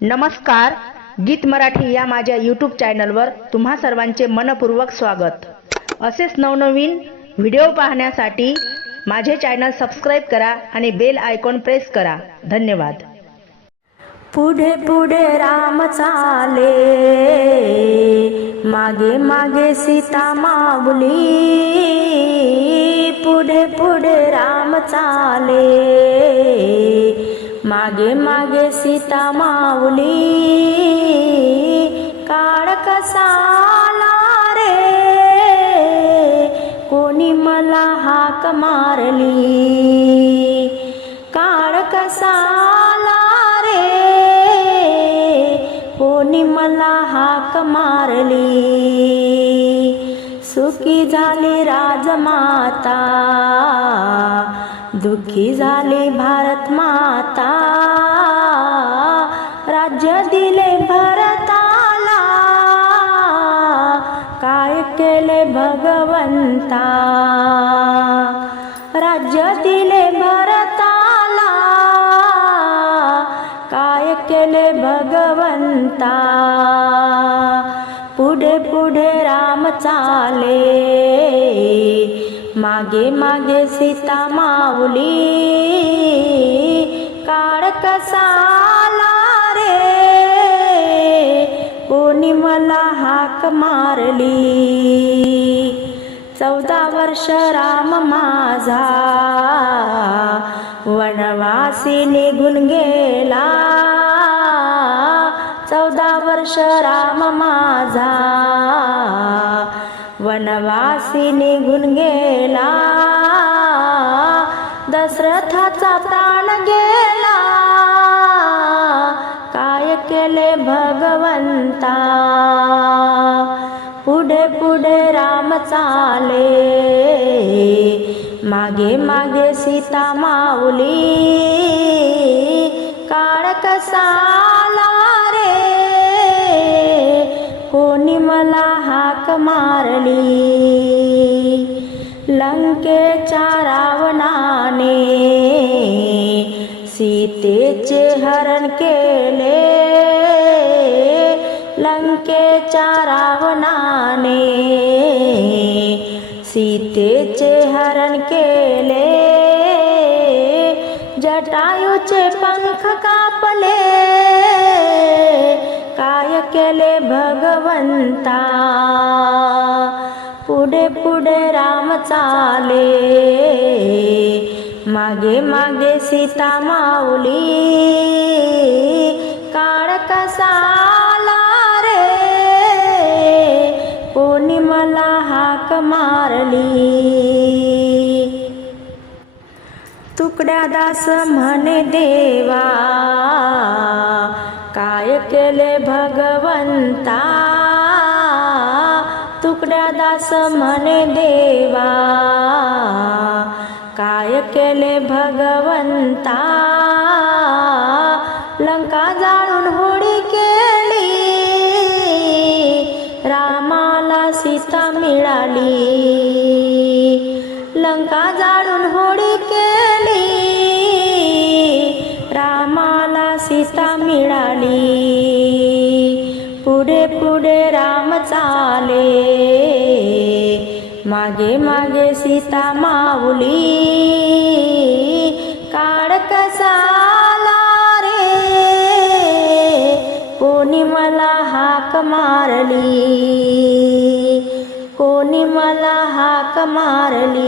नमस्कार गीत मराठी या माझ्या यूट्यूब चॅनलवर तुम्हा सर्वांचे मनपूर्वक स्वागत. असेच नवनवीन व्हिडिओ पाहण्यासाठी माझे चॅनल सबस्क्राईब करा आणि बेल आयकॉन प्रेस करा. धन्यवाद. पुढे पुढे राम चाले. मागे मागे सीता माऊली. पुढे पुढे राम चाले. मागे मागे सीता माऊली. काळ कसाला रे? कोणी मला हाक मारली? काळ कसाला रे? कोणी मला हाक मारली? सुखी झाली राजमाता. दुःखी झाली भारत माता. भगवंता. राज्य दिले भरताला काय केले भगवंता? पुढे पुढे राम चाले. मागे मागे सीता माऊली. काळ कसा रे? कोणी मला हाक मारली? परशराम माझा. वनवासी निघून गेला. चौदा वर्ष राम माझा. वनवासी निघून गेला. दशरथाचा प्राण गेला. काय केले भगवंता? पुढे राम चाले. मागे मागे सीता माऊली. काळ कसाला रे? कोणी मला हाक मारली? लंकेच्या रावणाने सीतेचे हरण केले. लंकेच्या रावणाने सीतेचे हरण केले. जटायूचे पंख कापले. काय केले भगवंता? पुढे पुढे राम चाले. मागे मागे सीता माऊली. काळ कसा हाक मारली. तुकड्या दास म्हणे देवा काय केले भगवंता? तुकड्या दास म्हणे देवा काय केले भगवंता? मिळाली लंका जाळून होडी केली. रामाला सीता मिळाली. पुढे पुढे राम चाले. मागे मागे सीता माऊली. काळ कसा रे? कोणी मला हाक मारली? कोणी मला हाक मारली?